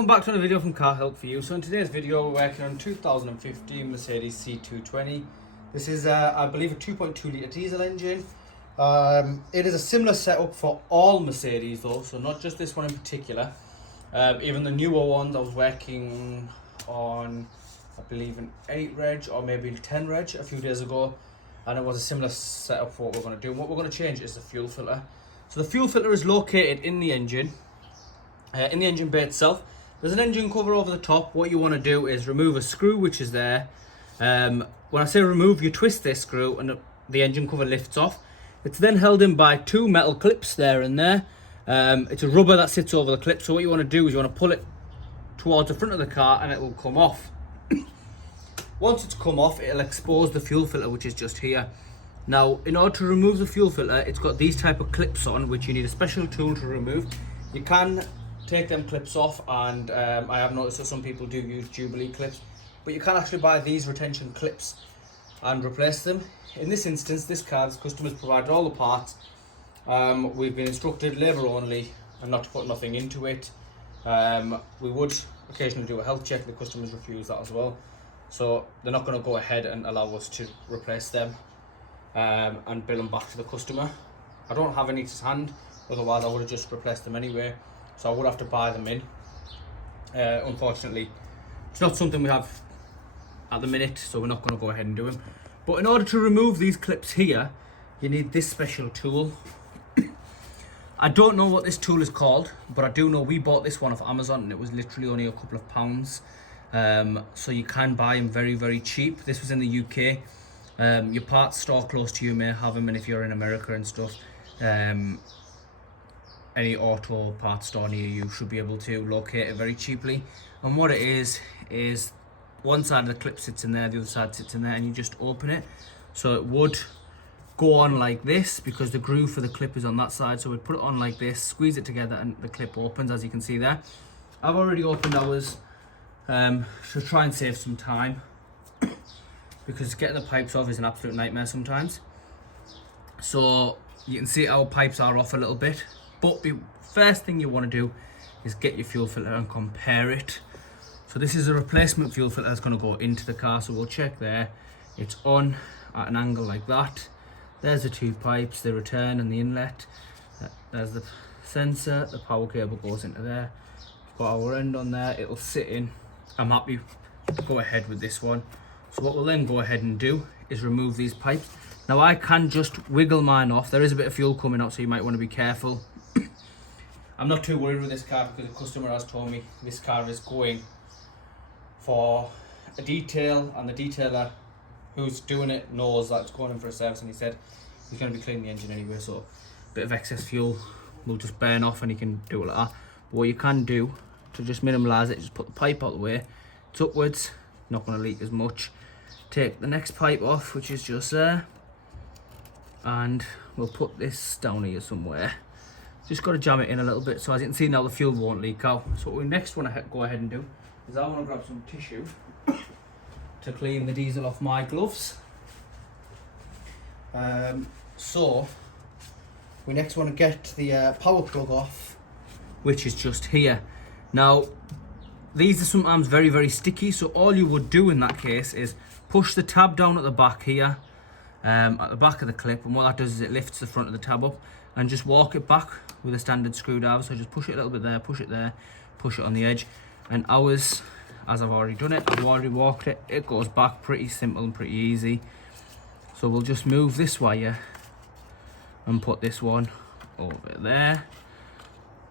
welcome back to another video from Car Help for You. So in today's video we're working on 2015 Mercedes C220. This is I believe a 2.2 litre diesel engine. It is a similar setup for all Mercedes though, so not just this one in particular. Even the newer ones I was working on, I believe an 8 reg or maybe 10 reg a few days ago, and it was a similar setup for what we're going to do. And what we're going to change is the fuel filter. So the fuel filter is located in the engine bay itself. There's an engine cover over the top. What you want to do is remove a screw which is there. When I say remove, you twist this screw and the engine cover lifts off. It's then held in by two metal clips there and there. It's a rubber that sits over the clip, so what you want to do is you want to pull it towards the front of the car and it will come off. Once it's come off, it'll expose the fuel filter, which is just here. Now, in order to remove the fuel filter, it's got these type of clips on, which you need a special tool to remove. You can take them clips off, and I have noticed that some people do use Jubilee clips, but you can actually buy these retention clips and replace them. In this instance, this car's customers provided all the parts. We've been instructed labour only and not to put nothing into it. We would occasionally do a health check. The customers refuse that as well, so they're not going to go ahead and allow us to replace them and bill them back to the customer. I don't have any to hand, otherwise I would have just replaced them anyway, so I would have to buy them in. Unfortunately, it's not something we have at the minute, so we're not going to go ahead and do them. But in order to remove these clips here, you need this special tool. I don't know what this tool is called, but I do know we bought this one off Amazon and it was literally only a couple of pounds. So you can buy them very, very cheap. This was in the UK. Your parts store close to you may have them, and if you're in America and stuff, any auto parts store near you should be able to locate it very cheaply. And what it is one side of the clip sits in there, the other side sits in there, and you just open it. So it would go on like this because the groove for the clip is on that side. So we'd put it on like this, squeeze it together, and the clip opens, as you can see there. I've already opened ours to try and save some time because getting the pipes off is an absolute nightmare sometimes. So you can see our pipes are off a little bit, but the first thing you want to do is get your fuel filter and compare it. So this is a replacement fuel filter that's going to go into the car, so we'll check there. It's on at an angle like that. There's the two pipes, the return and the inlet. There's the sensor, the power cable goes into there. We've got our end on there, it'll sit in. I'm happy to go ahead with this one. So what we'll then go ahead and do is remove these pipes. Now I can just wiggle mine off. There is a bit of fuel coming out, so you might want to be careful. I'm not too worried with this car because the customer has told me this car is going for a detail, and the detailer who's doing it knows that it's going in for a service, and he said he's going to be cleaning the engine anyway, so a bit of excess fuel will just burn off and he can do it like that. But what you can do to just minimise it, just put the pipe out of the way. It's upwards, not going to leak as much. Take the next pipe off, which is just there, and we'll put this down here somewhere. Just got to jam it in a little bit, so as you can see now the fuel won't leak out. So what we next want to go ahead and do is I want to grab some tissue to clean the diesel off my gloves. So we next want to get the power plug off, which is just here. Now these are sometimes very, very sticky, so all you would do in that case is push the tab down at the back here, at the back of the clip, and what that does is it lifts the front of the tab up, and just walk it back with a standard screwdriver. So just push it a little bit there, push it on the edge. And ours, as I've already done it, I've already walked it, it goes back pretty simple and pretty easy. So we'll just move this wire and put this one over there,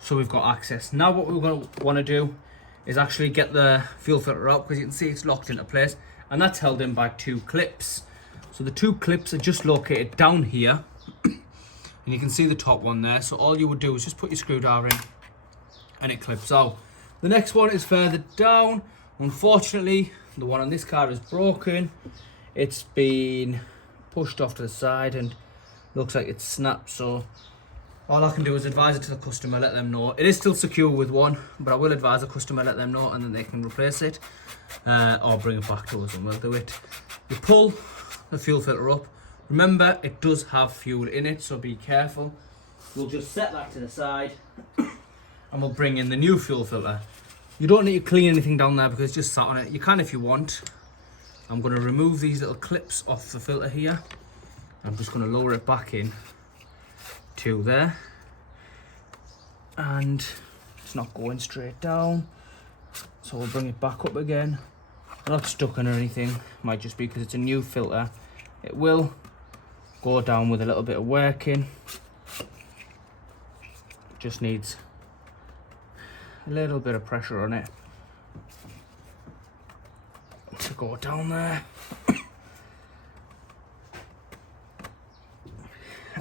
so we've got access. Now what we're going to want to do is actually get the fuel filter out, because you can see it's locked into place, and that's held in by two clips. So the two clips are just located down here, and you can see the top one there. So all you would do is just put your screwdriver in and it clips out. The next one is further down. Unfortunately, the one on this car is broken. It's been pushed off to the side and looks like it's snapped. So all I can do is advise it to the customer, let them know. It is still secure with one, but I will advise the customer, let them know, and then they can replace it or bring it back to us and we'll do it. You pull the fuel filter up. Remember, it does have fuel in it, so be careful. We'll just set that to the side and we'll bring in the new fuel filter. You don't need to clean anything down there because it's just sat on it. You can if you want. I'm going to remove these little clips off the filter here. I'm just going to lower it back in to there. And it's not going straight down. So we'll bring it back up again. Not stuck in or anything. Might just be because it's a new filter. It will go down with a little bit of working. Just needs a little bit of pressure on it to go down there.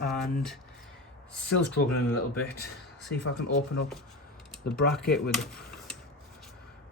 And still struggling a little bit. See if I can open up the bracket with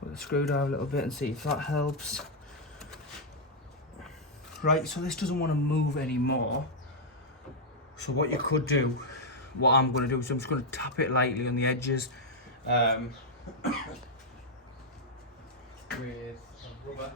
the screwdriver a little bit and see if that helps. Right, so this doesn't want to move anymore. So what you could do, what I'm going to do is I'm just going to tap it lightly on the edges with a rubber.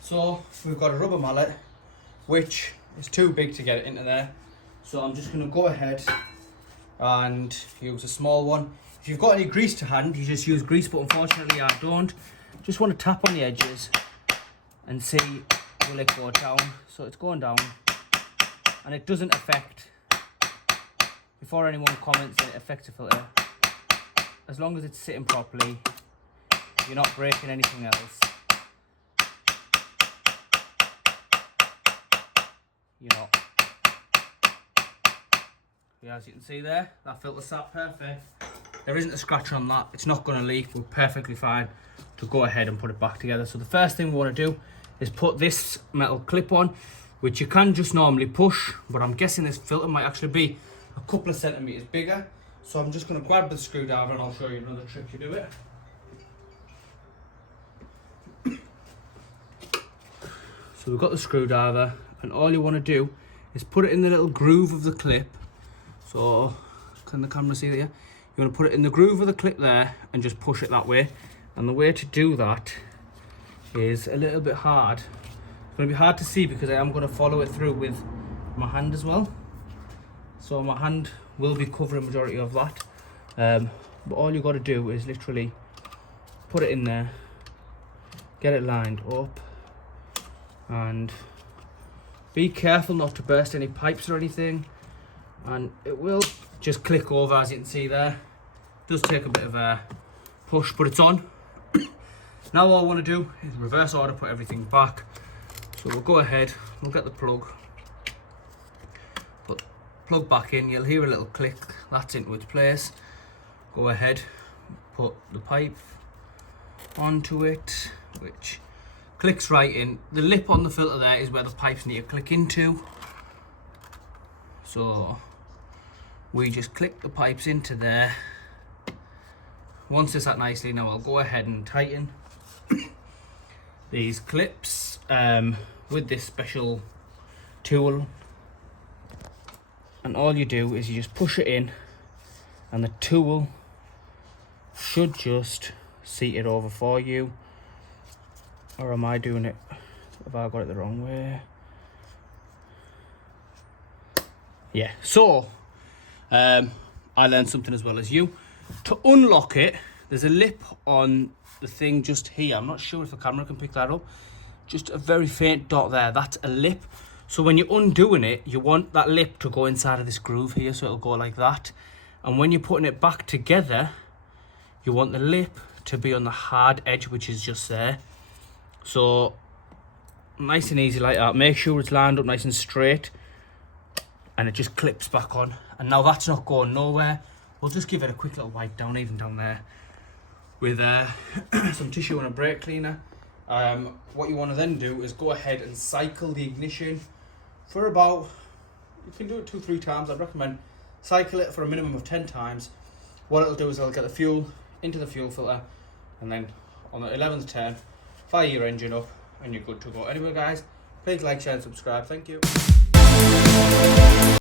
So we've got a rubber mallet, which is too big to get it into there. So I'm just going to go ahead and use a small one. If you've got any grease to hand, you just use grease, but unfortunately I don't. Just want to tap on the edges and see will it go down. So it's going down and it doesn't affect, before anyone comments that it affects the filter, as long as it's sitting properly, you're not breaking anything else. You know, yeah, as you can see there, that filter sat perfect. There isn't a scratch on that. It's not going to leak. We're perfectly fine to go ahead and put it back together. So the first thing we want to do is put this metal clip on, which you can just normally push, but I'm guessing this filter might actually be a couple of centimeters bigger. So I'm just going to grab the screwdriver and I'll show you another trick to do it. So we've got the screwdriver, and all you want to do is put it in the little groove of the clip. So can the camera see that? Yeah? You want to put it in the groove of the clip there and just push it that way. And the way to do that is a little bit hard. It's going to be hard to see because I am going to follow it through with my hand as well. So my hand will be covering the majority of that. But all you got to do is literally put it in there, get it lined up, and be careful not to burst any pipes or anything, and it will just click over, as you can see there. It does take a bit of a push, but it's on. Now all I want to do is reverse order, put everything back. So we'll go ahead, we'll get the plug, put plug back in. You'll hear a little click, that's into its place. Go ahead, put the pipe onto it, which clicks right in. The lip on the filter there is where the pipes need to click into. So we just click the pipes into there. Once it's sat nicely, now I'll go ahead and tighten these clips with this special tool. And all you do is you just push it in and the tool should just seat it over for you. Or am I doing it? Have I got it the wrong way? Yeah, so I learned something as well as you. To unlock it, there's a lip on the thing just here. I'm not sure if the camera can pick that up. Just a very faint dot there, that's a lip. So when you're undoing it, you want that lip to go inside of this groove here, so it'll go like that. And when you're putting it back together, you want the lip to be on the hard edge, which is just there. So nice and easy like that. Make sure it's lined up nice and straight, and it just clips back on. And now that's not going nowhere. We'll just give it a quick little wipe down, even down there, with some tissue and a brake cleaner. What you want to then do is go ahead and cycle the ignition for about, you can do it 2-3 times. I'd recommend cycle it for a minimum of 10 times. What it'll do is it'll get the fuel into the fuel filter, and then on the 11th turn, fire your engine up and you're good to go. Anyway guys, please like, share and subscribe. Thank you.